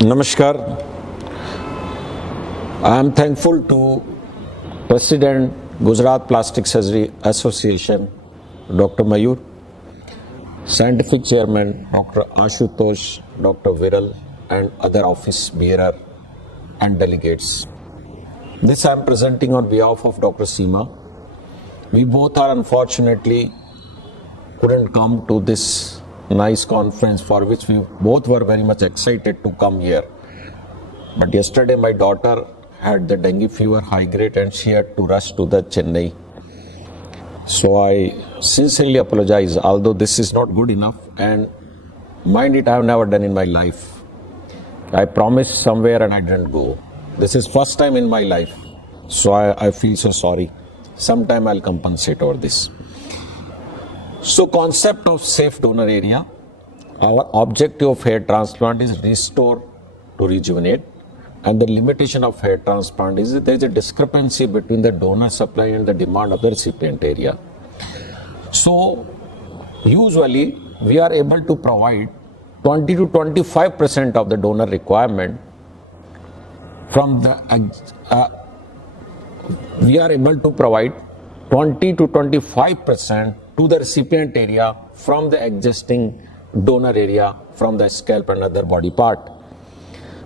Namaskar. I am thankful to President Gujarat Plastic Surgery Association, Dr. Mayur, Scientific Chairman Dr. Ashutosh, Dr. Viral, and other office bearer and delegates. This I am presenting on behalf of Dr. Seema. We both are unfortunately couldn't come to this nice conference for which we both were very much excited to come here. But yesterday my daughter had the dengue fever high grade and she had to rush to the Chennai. So I sincerely apologize, although this is not good enough, and mind it, I have never done in my life. I promised somewhere and I didn't go. This is first time in my life. So I feel so sorry. Sometime I'll compensate over this. So concept of safe donor area. Our objective of hair transplant is restore to rejuvenate, and the limitation of hair transplant is that there is a discrepancy between the donor supply and the demand of the recipient area. So usually we are able to provide 20 to 25% of the donor requirement from the we are able to provide 20 to 25% to the recipient area from the existing donor area from the scalp and other body part.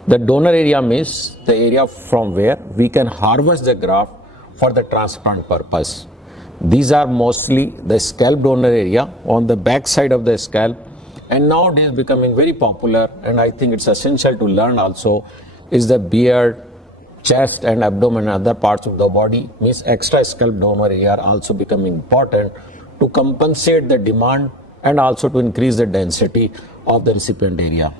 The donor area means the area from where we can harvest the graft for the transplant purpose. These are mostly the scalp donor area on the back side of the scalp, and nowadays becoming very popular, and I think it's essential to learn also, is the beard, chest and abdomen and other parts of the body, means extra scalp donor area are also becoming important to compensate the demand and also to increase the density of the recipient area.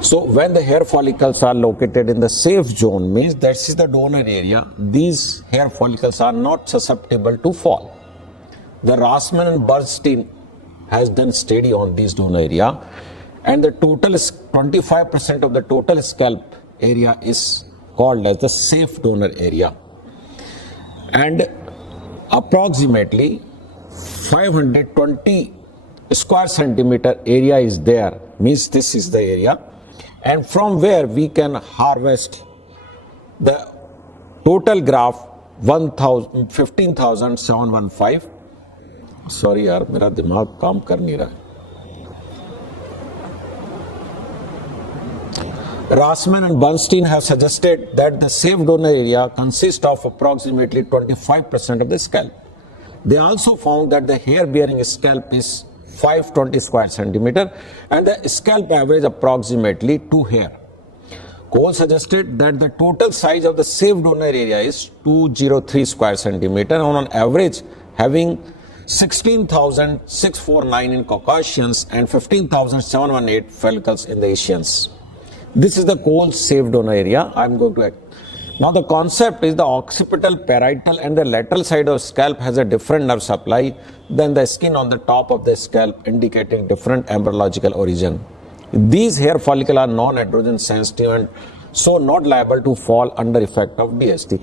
So when the hair follicles are located in the safe zone, means that is the donor area, these hair follicles are not susceptible to fall. The Rassman and Bernstein has done study on this donor area, and the total is 25% of the total scalp area is called as the safe donor area, and approximately 520 square centimeter area is there, means this is the area, and from where we can harvest the total graft 15,715. Sorry यार, मेरा दिमाग काम कर नहीं रहा है. Rassman and Bernstein have suggested that the safe donor area consists of approximately 25% of the scalp. They also found that the hair bearing scalp is 520 square centimeter and the scalp average approximately 2 hair. Cole suggested that the total size of the safe donor area is 203 square centimeter, and on average having 16,649 in Caucasians and 15,718 follicles in the Asians. This is the Cole's safe donor area. I'm going to now the concept is the occipital, parietal and the lateral side of scalp has a different nerve supply than the skin on the top of the scalp, indicating different embryological origin. These hair follicles are non-androgen sensitive and so not liable to fall under effect of DST.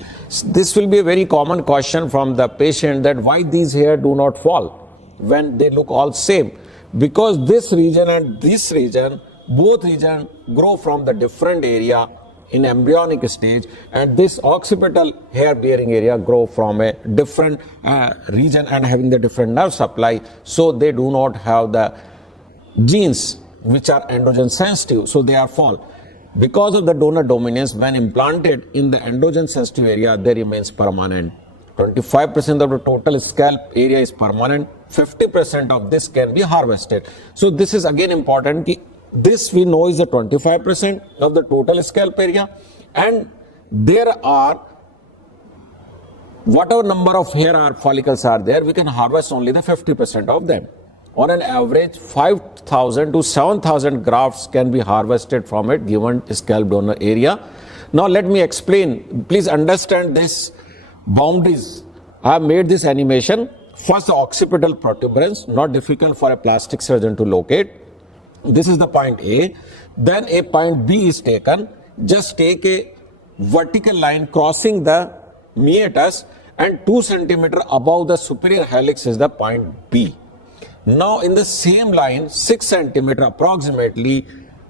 This will be a very common question from the patient, that why these hair do not fall when they look all same. Because this region and this region, both regions grow from the different area in embryonic stage, and this occipital hair bearing area grow from a different region and having the different nerve supply, so they do not have the genes which are androgen sensitive, so they are fall. Because of the donor dominance, when implanted in the androgen sensitive area, they remains permanent. 25% of the total scalp area is permanent, 50% of this can be harvested. So this is again important. This we know is the 25% of the total scalp area, and there are whatever number of hair follicles are there, we can harvest only the 50% of them. On an average, 5,000 to 7,000 grafts can be harvested from a given scalp donor area. Now let me explain. Please understand this boundaries. I have made this animation. First, the occipital protuberance, not difficult for a plastic surgeon to locate. This is the point A. Then a point B is taken. Just take a vertical line crossing the meatus, and 2 centimeter above the superior helix is the point B. Now in the same line, 6 centimeter approximately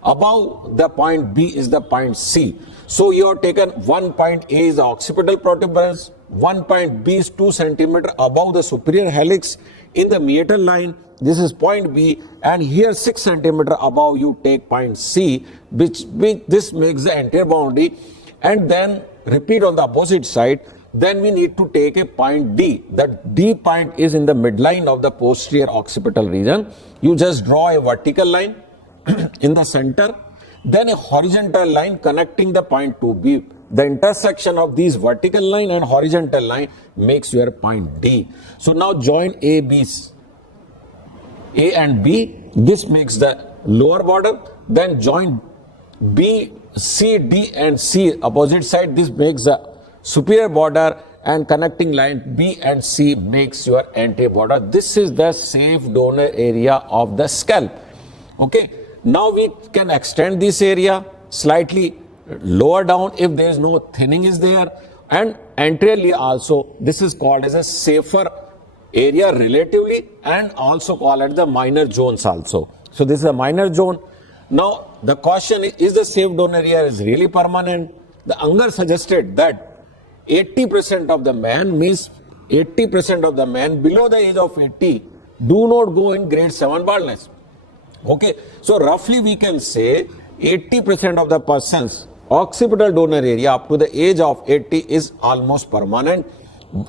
Above the point B is the point C. So you have taken one point A is the occipital protuberance, one point B is 2 centimeter above the superior helix in the meatal line. This is point B, and here 6 centimeter above you take point C, which this makes the anterior boundary, and then repeat on the opposite side. Then we need to take a point D. That D point is in the midline of the posterior occipital region. You just draw a vertical line in the center, then a horizontal line connecting the point to B. The intersection of these vertical line and horizontal line makes your point D. So now join A and B. This makes the lower border. Then join B, C, D and C opposite side. This makes the superior border, and connecting line B and C makes your anterior border. This is the safe donor area of the scalp. Okay. Now we can extend this area slightly lower down if there is no thinning is there, and anteriorly also this is called as a safer area relatively, and also called as the minor zones also. So this is a minor zone. Now the question is the safe donor area is really permanent? The Unger suggested that 80% of the man, means 80% of the men below the age of 80 do not go in grade 7 baldness. Okay, so roughly we can say 80% of the person's occipital donor area up to the age of 80 is almost permanent.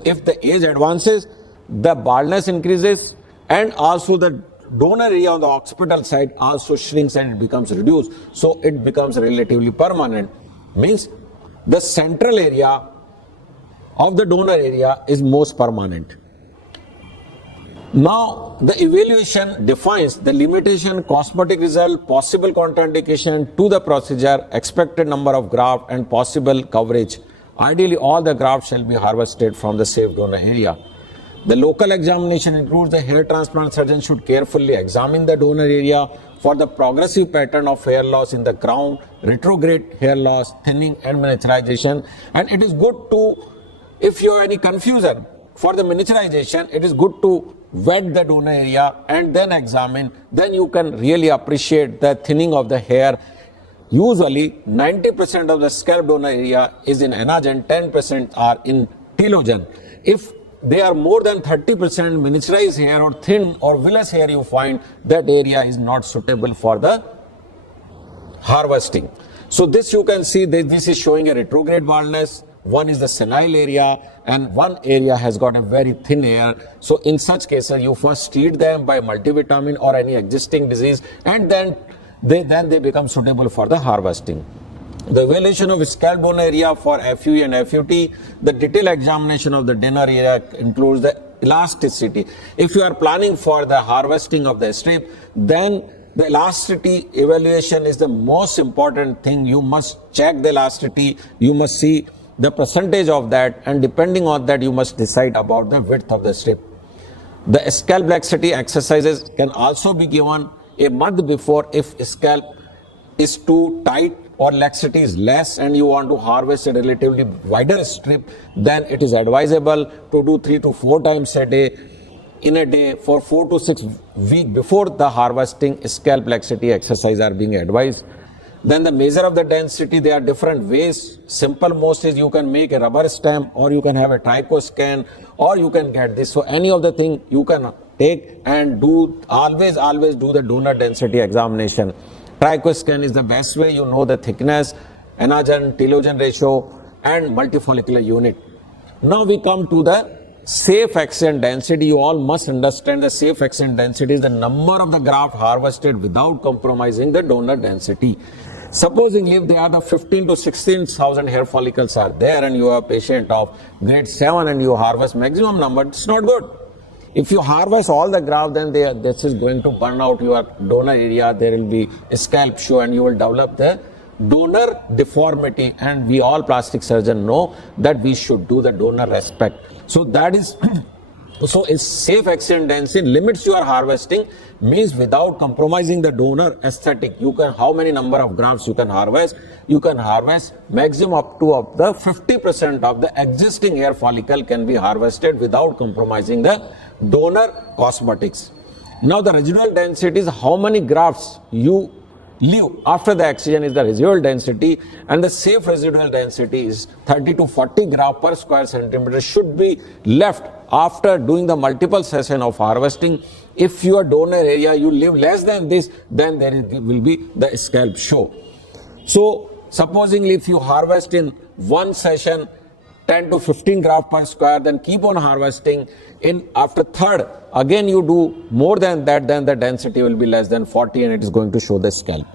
If the age advances, the baldness increases, and also the donor area on the occipital side also shrinks and it becomes reduced. So it becomes relatively permanent. Means the central area of the donor area is most permanent. Now the evaluation defines the limitation, cosmetic result, possible contraindication to the procedure, expected number of graft and possible coverage. Ideally all the grafts shall be harvested from the safe donor area. The local examination includes the hair transplant surgeon should carefully examine the donor area for the progressive pattern of hair loss in the crown, retrograde hair loss, thinning and miniaturization. And it is good to, if you have any confusion for the miniaturization, it is good to wet the donor area and then examine. Then you can really appreciate the thinning of the hair. Usually 90% of the scalp donor area is in anagen, 10% are in telogen. If they are more than 30% miniaturized hair or thin or villous hair, you find that area is not suitable for the harvesting. So this you can see that this is showing a retrograde baldness. One is the senile area and one area has got a very thin hair. So in such cases you first treat them by multivitamin or any existing disease, and then they become suitable for the harvesting. The evaluation of scalp donor area for FUE and FUT, the detailed examination of the donor area includes the elasticity. If you are planning for the harvesting of the strip, then the elasticity evaluation is the most important thing. You must check the elasticity, you must see the percentage of that, and depending on that you must decide about the width of the strip. The scalp laxity exercises can also be given a month before if scalp is too tight or laxity is less and you want to harvest a relatively wider strip. Then it is advisable to do 3 to 4 times a day in a day for 4 to 6 weeks before the harvesting. Scalp laxity exercise are being advised. Then the measure of the density, there are different ways. Simple most is you can make a rubber stamp, or you can have a trico scan, or you can get this. So any of the thing you can take and do, always do the donor density examination. Trico scan is the best way. You know the thickness, anagen, telogen ratio and multifollicular unit. Now we come to the safe extent density. You all must understand the safe extent density is the number of the graft harvested without compromising the donor density. Supposing if there are the 15 to 16,000 hair follicles are there and you are a patient of grade 7 and you harvest maximum number, it's not good. If you harvest all the graft, then this is going to burn out your donor area. There will be a scalp show and you will develop the donor deformity, and we all plastic surgeons know that we should do the donor respect. So that is so a safe extent density limits your harvesting, means without compromising the donor aesthetic. You can, how many number of grafts you can harvest? You can harvest maximum up to up the 50% of the existing hair follicle can be harvested without compromising the donor cosmetics. Now the residual density is how many grafts you leave after the excision is the residual density, and the safe residual density is 30 to 40 grams per square centimeter should be left after doing the multiple session of harvesting. If your donor area you leave less than this, then there will be the scalp show. So supposingly if you harvest in one session 10 to 15 grams per square, then keep on harvesting. In after third, again you do more than that, then the density will be less than 40 and it is going to show the scalp.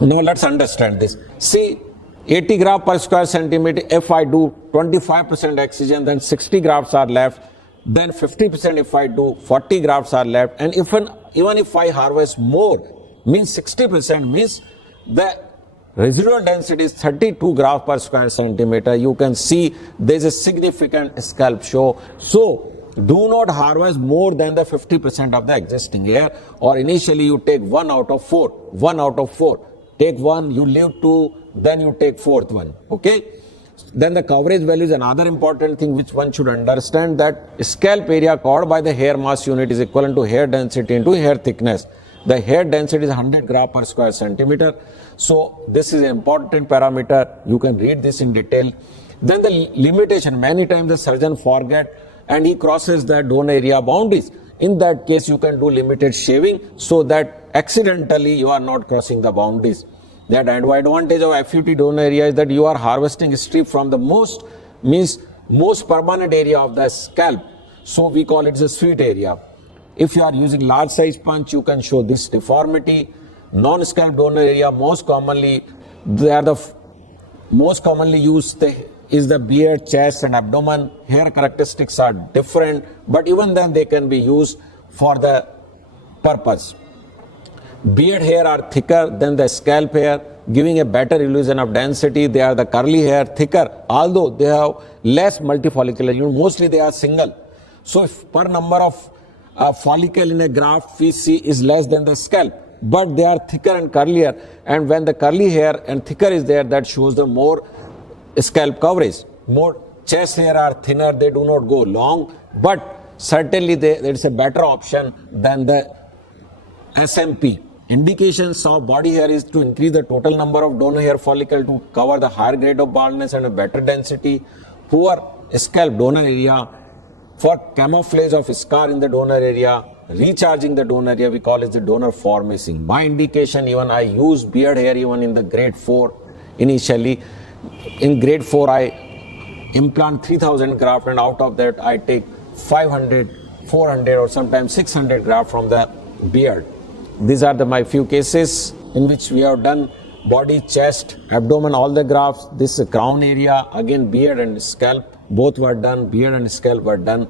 Now let's understand this. See, 80 grams per square centimeter, if I do 25% excision, then 60 grams are left. Then 50% if I do, 40 grams are left. And even if I harvest more, means 60%, means the residual density is 32 grams per square centimeter. You can see there is a significant scalp show. So do not harvest more than the 50% of the existing hair, or initially you take 1 out of 4. 1 out of 4. Take 1, you leave 2, then you take 4th one. Okay. Then the coverage value is another important thing which one should understand, that scalp area covered by the hair mass unit is equivalent to hair density into hair thickness. The hair density is 100 grams per square centimeter. So this is an important parameter. You can read this in detail. Then the limitation, many times the surgeon forget and he crosses the donor area boundaries. In that case, you can do limited shaving so that accidentally you are not crossing the boundaries. That advantage of FUT donor area is that you are harvesting strip from the most permanent area of the scalp. So we call it the sweet area. If you are using large size punch, you can show this deformity. Non-scalp donor area, most commonly used is the beard, chest and abdomen. Hair characteristics are different, but even then they can be used for the purpose. Beard hair are thicker than the scalp hair, giving a better illusion of density. They are the curly hair, thicker, although they have less multifollicular unit. Mostly they are single. So if per number of follicle in a graft we see is less than the scalp, but they are thicker and curlier. And when the curly hair and thicker is there, that shows the more scalp coverage. More chest hair are thinner, they do not go long, but certainly there is a better option than the SMP. Indications of body hair is to increase the total number of donor hair follicle to cover the higher grade of baldness and a better density. Poor scalp donor area, for camouflage of scar in the donor area, recharging the donor area, we call it the donor formation. My indication, even I use beard hair even in the grade 4 initially. In grade 4 I implant 3000 graft, and out of that I take 500, 400 or sometimes 600 graft from the beard. These are my few cases in which we have done body, chest, abdomen, all the grafts. This crown area, again beard and scalp, both were done, beard and scalp were done.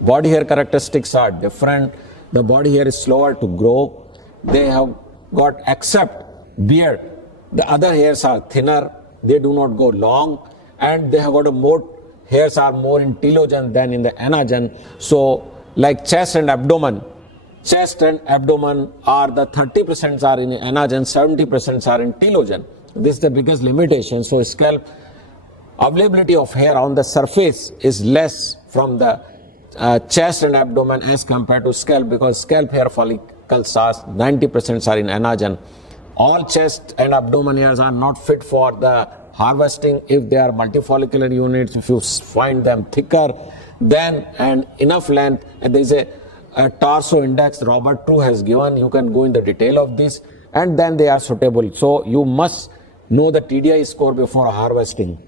Body hair characteristics are different. The body hair is slower to grow. They have got, except beard, the other hairs are thinner, they do not go long, and they have got a more, hairs are more in telogen than in the anagen. So like chest and abdomen are the 30% are in anagen, 70% are in telogen. This is the biggest limitation. So scalp availability of hair on the surface is less from the chest and abdomen as compared to scalp, because scalp hair follicles are 90% are in anagen. All chest and abdomen hairs are not fit for the harvesting if they are multifollicular units. If you find them thicker than and enough length, and there is a torso index Robert True has given, you can go in the detail of this, and then they are suitable. So you must know the TDI score before harvesting.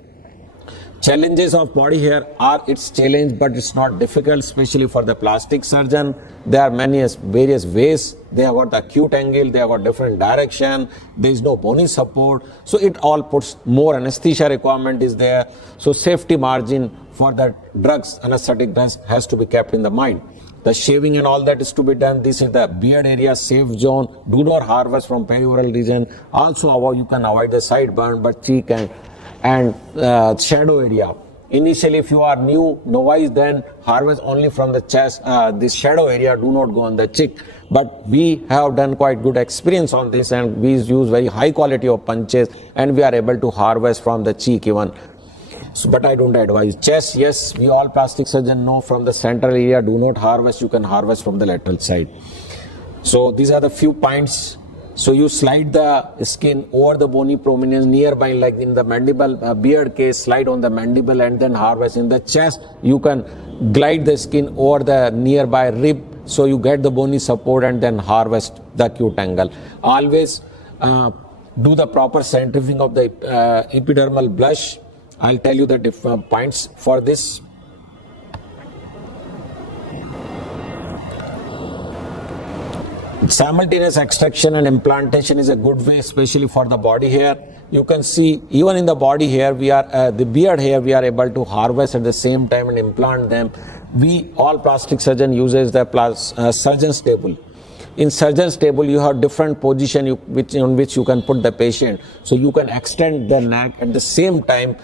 Challenges of body hair are its challenge, but it's not difficult, especially for the plastic surgeon. There are various ways. They have got the acute angle, they have got different direction, there is no bony support. So it all puts more anesthesia requirement is there. So safety margin for the drugs, anesthetic drugs, has to be kept in the mind. The shaving and all that is to be done. This is the beard area, safe zone. Do not harvest from perioral region. Also you can avoid the sideburn, but cheek and shadow area. Initially, if you are new, novice, then harvest only from the chest, this shadow area, do not go on the cheek. But we have done quite good experience on this, and we use very high quality of punches, and we are able to harvest from the cheek even. So, but I don't advise. Chest, yes, we all plastic surgeons know from the central area, do not harvest, you can harvest from the lateral side. So these are the few points So you slide the skin over the bony prominence nearby, like in the mandible, beard case, slide on the mandible and then harvest. In the chest, you can glide the skin over the nearby rib, so you get the bony support and then harvest the acute angle. Always do the proper centrifuging of the epidermal blush. I'll tell you the different points for this. Simultaneous extraction and implantation is a good way, especially for the body hair. You can see even in the body hair, we are the beard hair, we are able to harvest at the same time and implant them. All plastic surgeon uses the surgeon's table. In surgeon's table, you have different position on which you can put the patient, so you can extend the neck at the same time.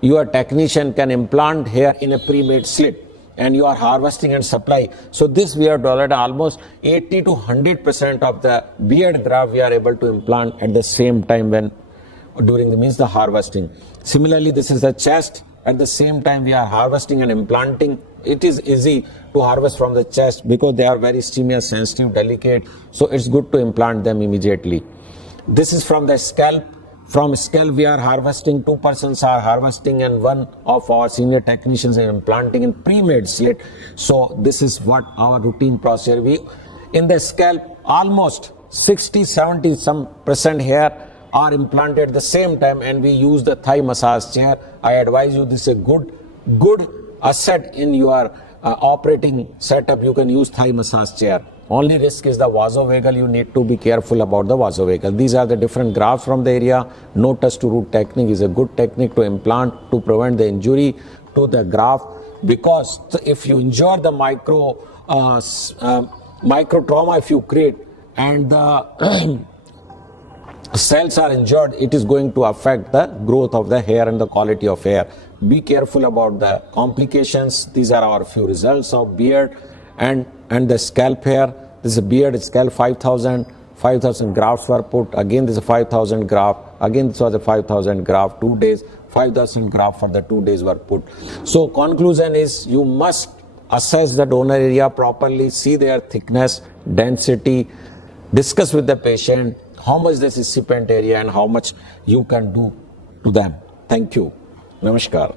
Your technician can implant hair in a pre-made slit, and you are harvesting and supply. So this we are doing almost 80 to 100% of the beard graft we are able to implant at the same time when during the harvesting. Similarly, this is the chest. At the same time we are harvesting and implanting. It is easy to harvest from the chest because they are very stimulus sensitive, delicate. So it's good to implant them immediately. This is from the scalp. From scalp we are harvesting, 2 persons are harvesting and one of our senior technicians are implanting in pre-made slit. So this is what our routine procedure. In the scalp, almost 60-70% hair are implanted at the same time, and we use the thigh massage chair. I advise you, this is a good asset in your operating setup. You can use thigh massage chair. Only risk is the vasovagal. You need to be careful about the vasovagal. These are the different grafts from the area. No touch to root technique is a good technique to implant to prevent the injury to the graft, because if you injure the micro trauma, if you create and the cells are injured, it is going to affect the growth of the hair and the quality of hair. Be careful about the complications. These are our few results of beard and the scalp hair. This is a beard, scalp 5,000 grafts were put. Again, this is 5,000 graft. Again, this was a 5,000 graft. 2 days, 5,000 graft for the 2 days were put. So conclusion is, you must assess the donor area properly, see their thickness, density, discuss with the patient how much this recipient area and how much you can do to them. Thank you. Namaskar.